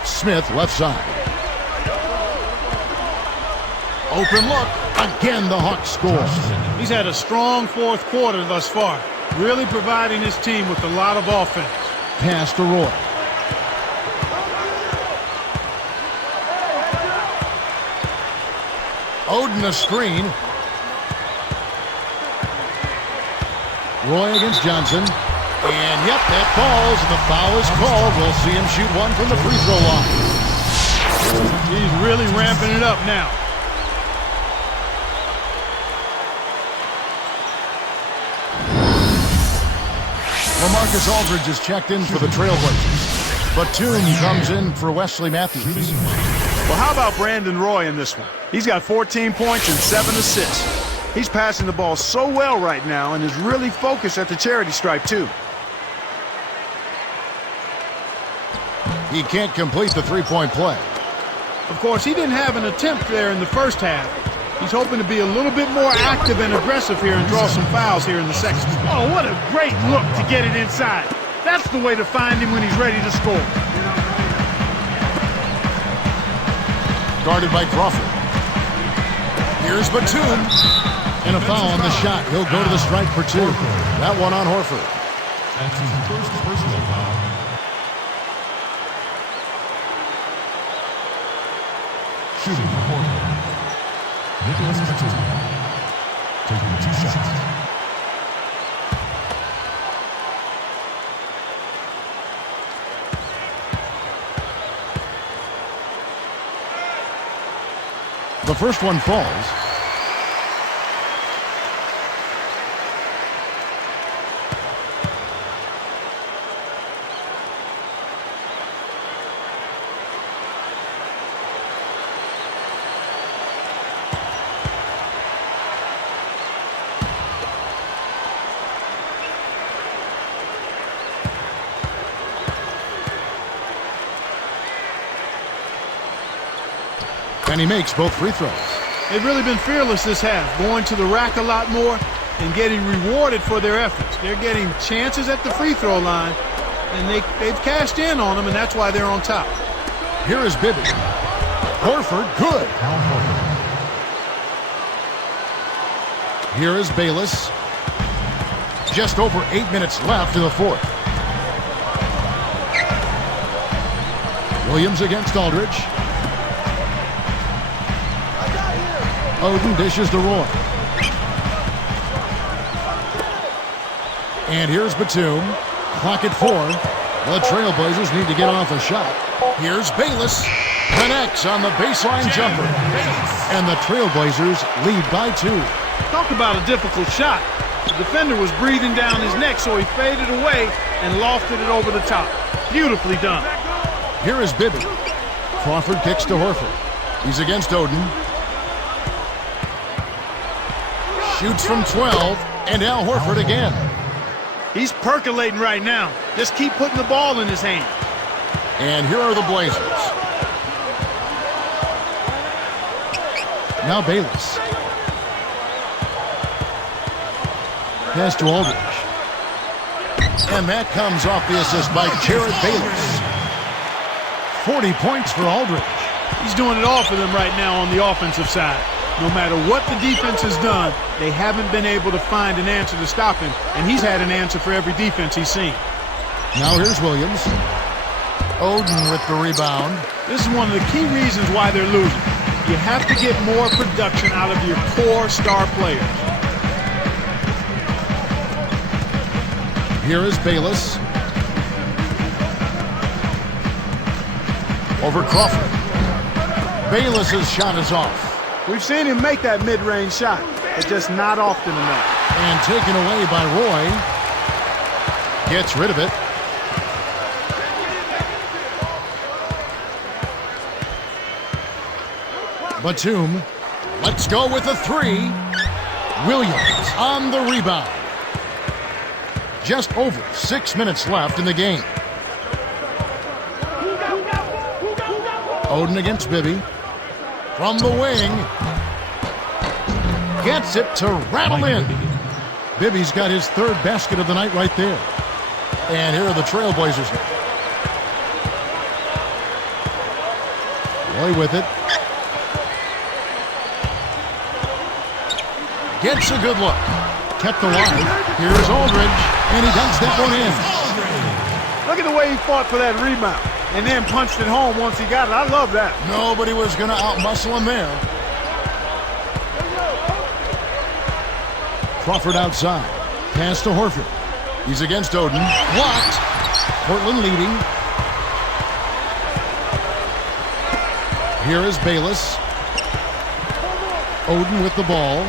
Smith left side. Open look. Again, the Hawks score. He's had a strong 4th quarter thus far. Really providing his team with a lot of offense. Pass to Roy. Oden a screen. Roy against Johnson. And yep, that falls, and the foul is called. We'll see him shoot 1 from the free throw line. He's really ramping it up now. LaMarcus Aldridge is checked in for the Trailblazers. Batum comes in for Wesley Matthews. Well, how about Brandon Roy in this one? He's got 14 points and 7 assists. He's passing the ball so well right now and is really focused at the charity stripe, too. He can't complete the three-point play. Of course, he didn't have an attempt there in the first half. He's hoping to be a little bit more active and aggressive here and draw some fouls here in the second. Oh, what a great look to get it inside. That's the way to find him when he's ready to score. Guarded by Crawford. Here's Batum. And a foul on the shot. He'll go to the strike for 2. That one on Horford. That's his first personal foul. Shooting for Portland. Nicholas Batum. Taking 2 shots. The first one falls. And he makes both free throws. They've really been fearless this half, going to the rack a lot more and getting rewarded for their efforts. They're getting chances at the free throw line, and they've cashed in on them, and that's why they're on top. Here is Bibby. Horford, good. Here is Bayless. Just over 8 minutes left in the fourth. Williams against Aldridge. Oden dishes to Roy. And here's Batum. Clock at 4. The Trailblazers need to get off a shot. Here's Bayless. Connects on the baseline jumper. And the Trailblazers lead by 2. Talk about a difficult shot. The defender was breathing down his neck, so he faded away and lofted it over the top. Beautifully done. Here is Bibby. Crawford kicks to Horford. He's against Oden. Shoots from 12, and Al Horford again. He's percolating right now. Just keep putting the ball in his hand. And here are the Blazers. Now Bayless. Pass to Aldridge. And that comes off the assist by Jared Bayless. 40 points for Aldridge. He's doing it all for them right now on the offensive side. No matter what the defense has done, they haven't been able to find an answer to stop him, and he's had an answer for every defense he's seen. Now here's Williams. Oden with the rebound. This is one of the key reasons why they're losing. You have to get more production out of your core star players. Here is Bayless. Over Crawford. Bayless's shot is off. We've seen him make that mid-range shot. It's just not often enough. And taken away by Roy. Gets rid of it. Batum. Let's go with a 3. Williams on the rebound. Just over 6 minutes left in the game. Oden against Bibby. From the wing. Gets it to rattle in. Bibby's got his 3rd basket of the night right there. And here are the Trailblazers. Roy with it. Gets a good look. Kept alive. Here's Aldridge. And he dunks that one in. Look at the way he fought for that rebound. And then punched it home once he got it. I love that. Nobody was going to outmuscle him there. Crawford outside. Pass to Horford. He's against Oden. Blocked. Portland leading. Here is Bayless. Oden with the ball.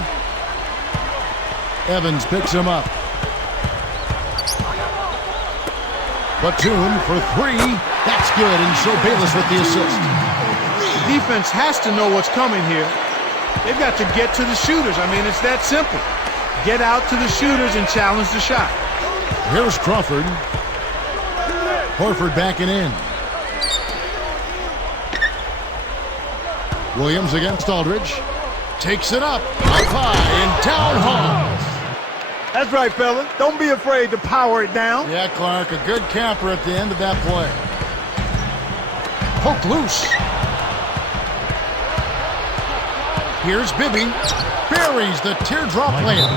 Evans picks him up. Batum for 3. That's good, and so Bayless with the assist. The defense has to know what's coming here. They've got to get to the shooters. I mean, it's that simple. Get out to the shooters and challenge the shot. Here's Crawford. Horford backing in. Williams against Aldridge. Takes it up high and down hard. That's right, fella. Don't be afraid to power it down. Yeah, Clark, a good camper at the end of that play. Poke loose. Here's Bibby. Buries the teardrop layup.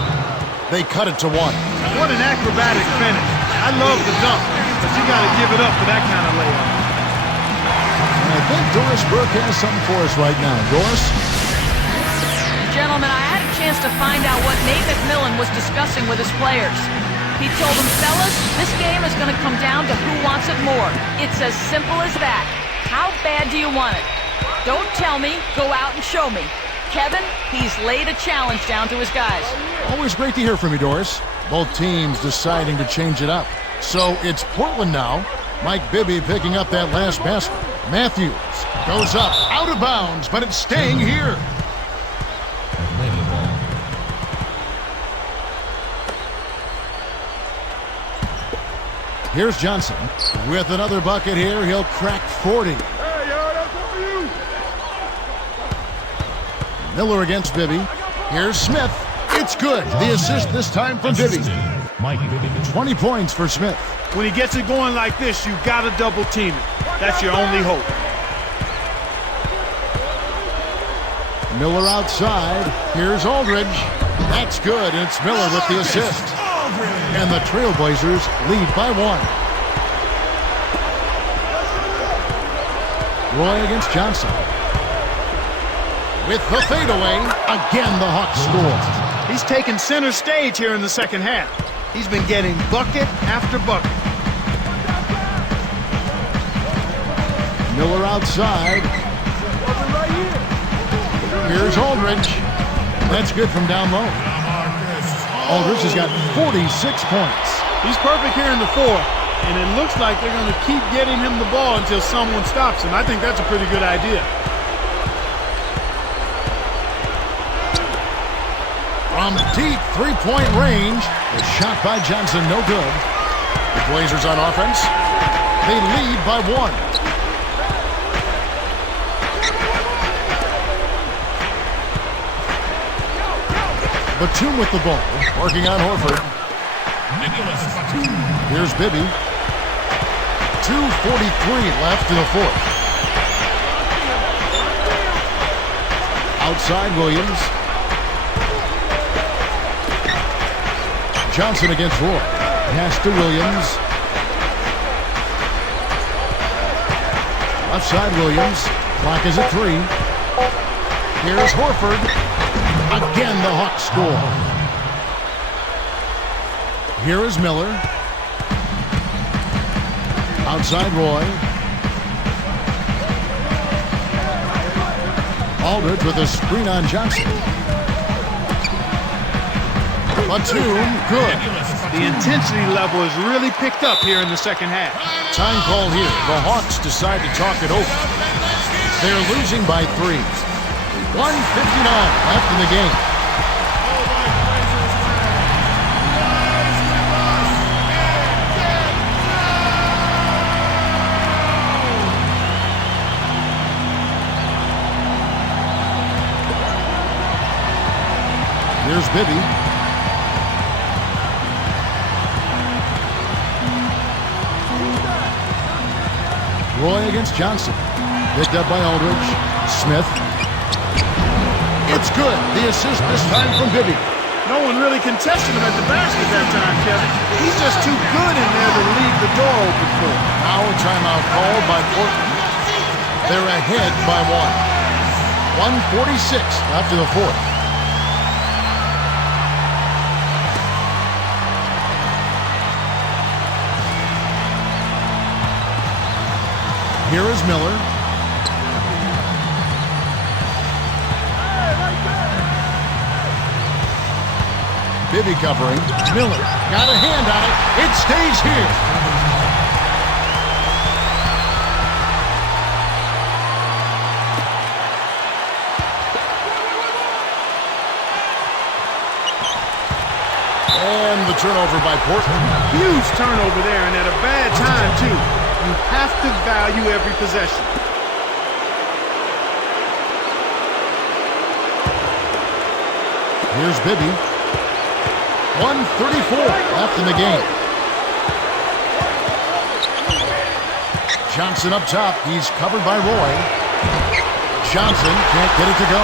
They cut it to 1. What an acrobatic finish. I love the dunk, but you got to give it up for that kind of layup. I think Doris Burke has something for us right now. Doris? Gentlemen, I had a chance to find out what Nate McMillan was discussing with his players. He told them, fellas, this game is going to come down to who wants it more. It's as simple as that. How bad do you want it? Don't tell me, go out and show me. Kevin, he's laid a challenge down to his guys. Always great to hear from you, Doris. Both teams deciding to change it up. So it's Portland now. Mike Bibby picking up that last basket. Matthews goes up, out of bounds, but it's staying here. Here's Johnson with another bucket here. He'll crack 40. Miller against Bibby. Here's Smith. It's good. The assist this time from Bibby. 20 points for Smith. When he gets it going like this, you got to double team it. That's your only hope. Miller outside. Here's Aldridge. That's good, and it's Miller with the assist. And the Trailblazers lead by 1. Roy against Johnson. With the fadeaway, again the Hawks score. He's taken center stage here in the second half. He's been getting bucket after bucket. Miller outside. Here's Aldridge. That's good from down low. Aldridge has got 46 points. He's perfect here in the fourth, and it looks like they're going to keep getting him the ball until someone stops him. I think that's a pretty good idea. From deep three-point range, the shot by Johnson, no good. The Blazers on offense. They lead by 1. Batum with the ball, working on Horford. Here's Bibby. 2:43 left in the fourth. Outside Williams. Johnson against Roy. Pass to Williams. Left side Williams. Clock is at 3. Here's Horford. Again, the Hawks score. Here is Miller. Outside Roy. Aldridge with a screen on Johnson. Batum, good. The intensity level has really picked up here in the second half. Time call here. The Hawks decide to talk it over. They're losing by 3. 1:59 left in the game. Here's Bibby. Roy against Johnson. Picked up by Aldridge. Smith. It's good. The assist this time from Bibby. No one really contested him at the basket that time, Kevin. He's just too good in there to leave the door open for him. Now a timeout called by Portland. They're ahead by 1. 1:46 after the fourth. Here is Miller. Bibby covering. Miller got a hand on it. It stays here. And the turnover by Portland. Huge turnover there, and at a bad time, too. You have to value every possession. Here's Bibby. 1:34 left in the game. Johnson up top. He's covered by Roy. Johnson can't get it to go.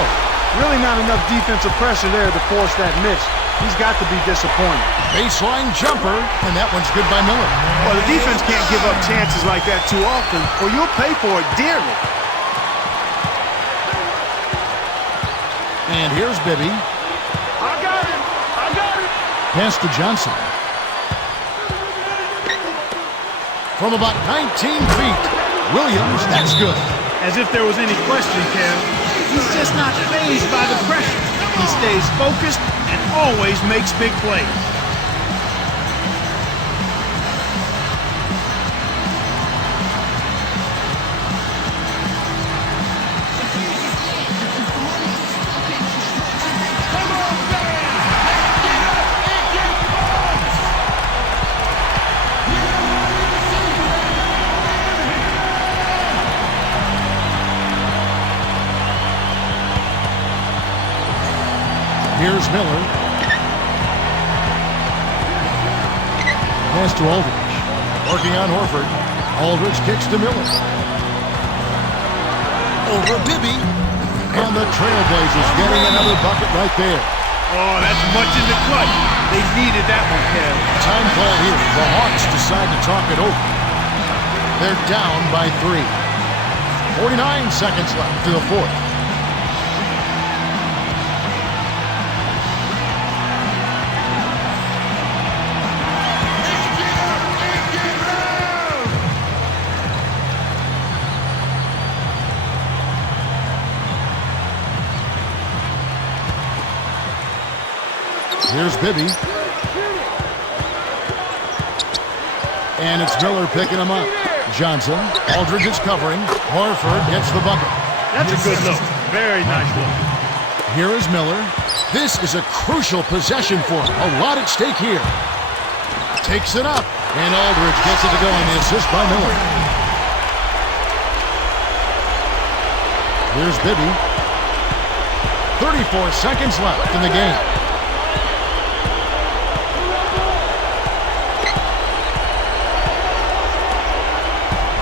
Really not enough defensive pressure there to force that miss. He's got to be disappointed. Baseline jumper, and that one's good by Miller. Well, the defense can't give up chances like that too often, or you'll pay for it dearly. And here's Bibby. I got it! Pass to Johnson. From about 19 feet, Williams, that's good. As if there was any question, Kev. He's just not fazed by the pressure. He stays focused and always makes big plays. Here's Miller. Pass to Aldridge. Working on Horford. Aldridge kicks to Miller. Over Bibby. And the Trailblazers getting another bucket right there. Oh, that's much in the cut. They needed that one, Kev. Time call here. The Hawks decide to talk it over. They're down by 3. 49 seconds left to the fourth. Here's Bibby. And it's Miller picking him up. Johnson. Aldridge is covering. Horford gets the bucket. That's a good look. Very nice look. Here is Miller. This is a crucial possession for him. A lot at stake here. Takes it up. And Aldridge gets it to go on the assist by Miller. Here's Bibby. 34 seconds left in the game.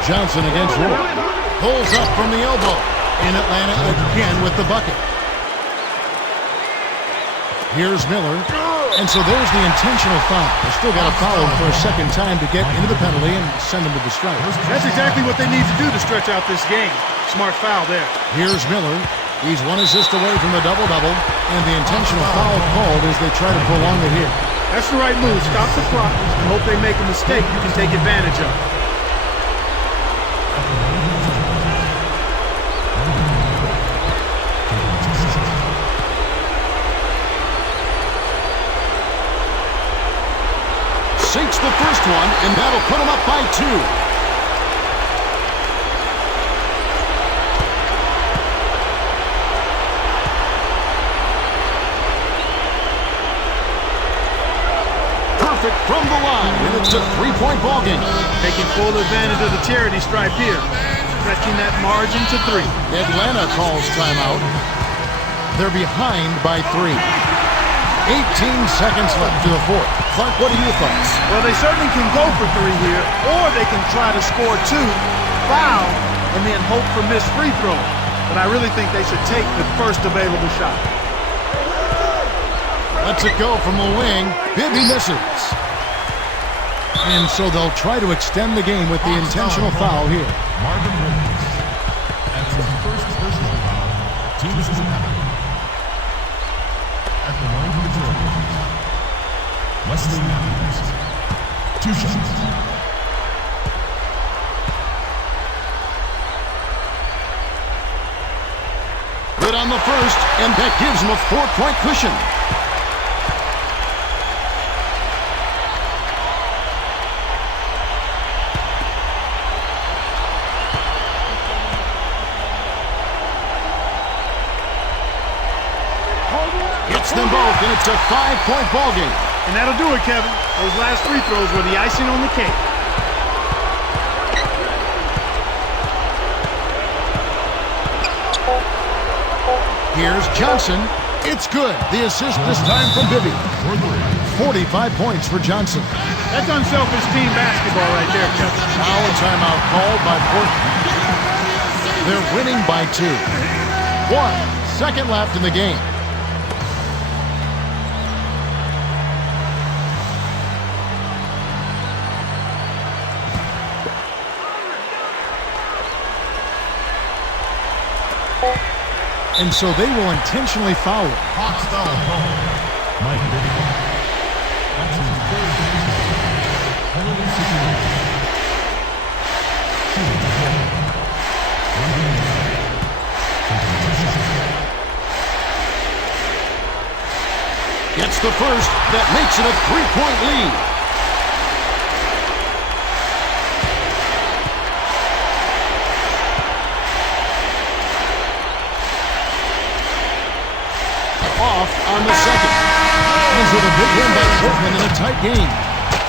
Johnson against York. Pulls up from the elbow. In Atlanta again with the bucket. Here's Miller. And so there's the intentional foul. They still got to foul him for a second time to get into the penalty and send him to the strike. That's exactly what they need to do to stretch out this game. Smart foul there. Here's Miller. He's 1 assist away from the double-double. And the intentional foul called as they try to prolong it here. That's the right move. Stop the clock and hope they make a mistake you can take advantage of. Sinks the first one, and that'll put him up by 2. Perfect from the line, and it's a 3-point ball game. Taking full advantage of the charity stripe here, stretching that margin to 3. Atlanta calls timeout. They're behind by 3. 18 seconds left to the fourth. Clark, what are your thoughts? Well, they certainly can go for 3 here, or they can try to score 2, foul, and then hope for missed free throw. But I really think they should take the first available shot. Lets it go from the wing. Bibby misses. And so they'll try to extend the game with the intentional foul here. Marvin Williams. That's his first personal foul. Team is in penalty. At the line for the Trailblazers, Wesley Matthews. 2 shots. Good on the first, and that gives him a 4-point cushion. Hits them both, and it's a 5-point ball game. And that'll do it, Kevin. Those last free throws were the icing on the cake. Here's Johnson. It's good. The assist this time from Bibby. 45 points for Johnson. That's unselfish team basketball right there, Kevin. Now a timeout called by Portland. They're winning by 2. 1 second left in the game. And so they will intentionally foul him. Hawks foul call. Mike Bibby. That's his third penalty situation. Gets the first. That makes it a 3-point lead. Off on the second. Ends with a big win by Portland in a tight game.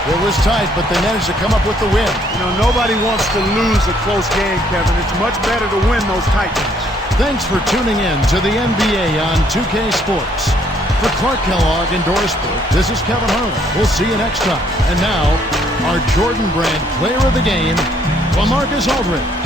It was tight, but they managed to come up with the win. You know, nobody wants to lose a close game, Kevin. It's much better to win those tight games. Thanks for tuning in to the NBA on 2K Sports. For Clark Kellogg and Doris Burke, this is Kevin Harlan. We'll see you next time. And now, our Jordan Brand Player of the Game, LaMarcus Aldridge.